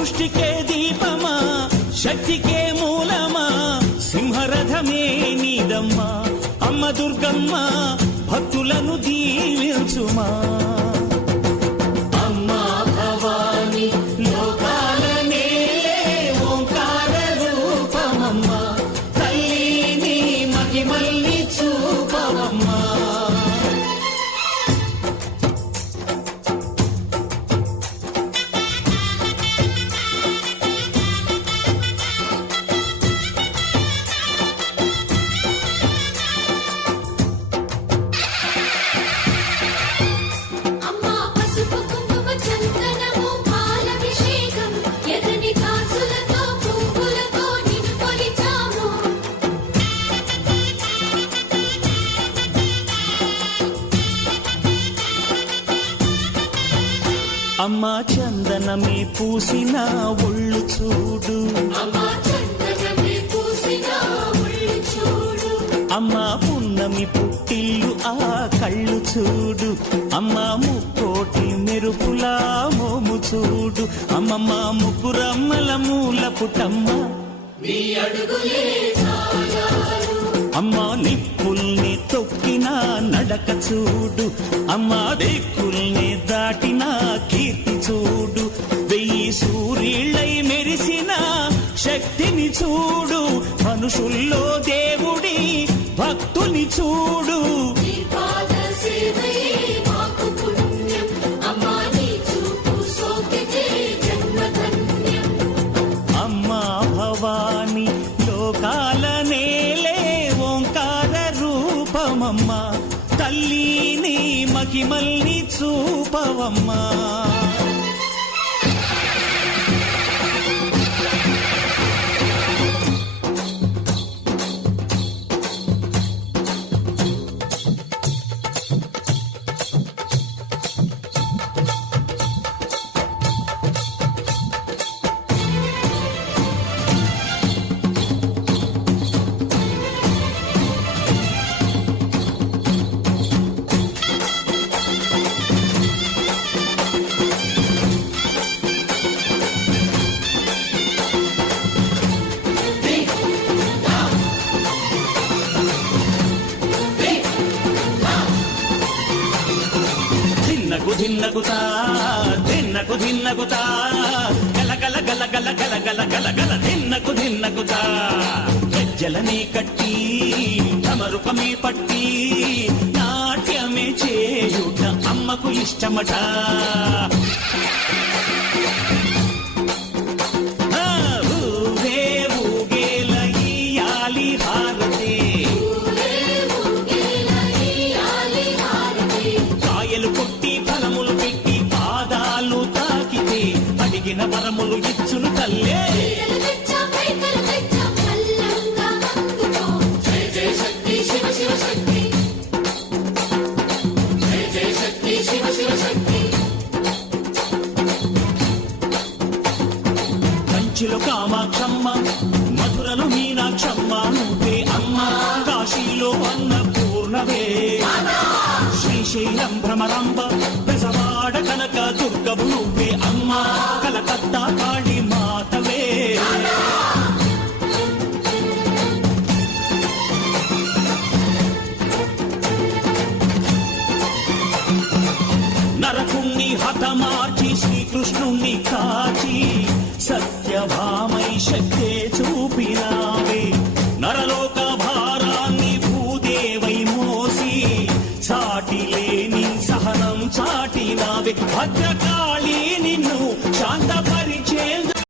సృష్టికే దీపమా శక్తికే మూలమా సింహరథమే నీదమ్మా అమ్మ దుర్గమ్మ భక్తులను దీవించుమా అమ్మా భవాని లోకాల నేలే ఓంకార రూపమమ్మా తల్లిని మహిమల్ని చూపవమ్మా అమ్మా చందనమే పూసిన ఒళ్ళు చూడు అమ్మా పున్నమి పుట్టిల్లు ఆ కళ్ళు చూడు అమ్మా ముక్కోటి మెరుపులా మోము చూడు అమ్మమ్మ ముగ్గురమ్మల మూల పుటమ్మ అమ్మా నిప్పుల్ని తొక్కిన నడక చూడు అమ్మా దిక్కుల్ని దాటిన కీర్తి చూడు 1000 సూర్యుళ్ళై మెరిసిన శక్తిని చూడు మనుషుల్లో దేవుడి భక్తుని చూడు అమ్మా భవాని లోకాల నేలే ఓంకార రూపమమ్మా తల్లిని మహిమల్ని చూపవమ్మా ధిన్నగుతా ధిన్నగుతా గల గల గల గల గల గల గల గల ధిన్నగుతా గజ్జలనే కట్టి తమరుపమే పట్టి నాట్యమే చేయుట అమ్మకు ఇష్టమట ఊరే ఊగేల ఇయ్యాలి హారతే కాయలు కొట్టి ఫలములు పెట్టి పాదాలు తాకితే అడిగిన వరములు ఇచ్చును తల్లే కంచిలో కామాక్షమ్మ మధురలో మీనాక్షమ్మ నువ్వే అమ్మ కాశీలో అన్నపూర్ణవే శ్రీశైలం భ్రమరాంబ బెజవాడ కనక దుర్గవు నువ్వే అమ్మ కలకత్తా కాళీ మాతవే నరకుణ్ణి హతమార్చి శ్రీకృష్ణుణ్ణి కాచి సత్యభామై శక్తే చూపినావే నరలోక భారాన్ని భూదేవై మోసి చాటి లేని సహనం చాటినావే భద్రకాళీ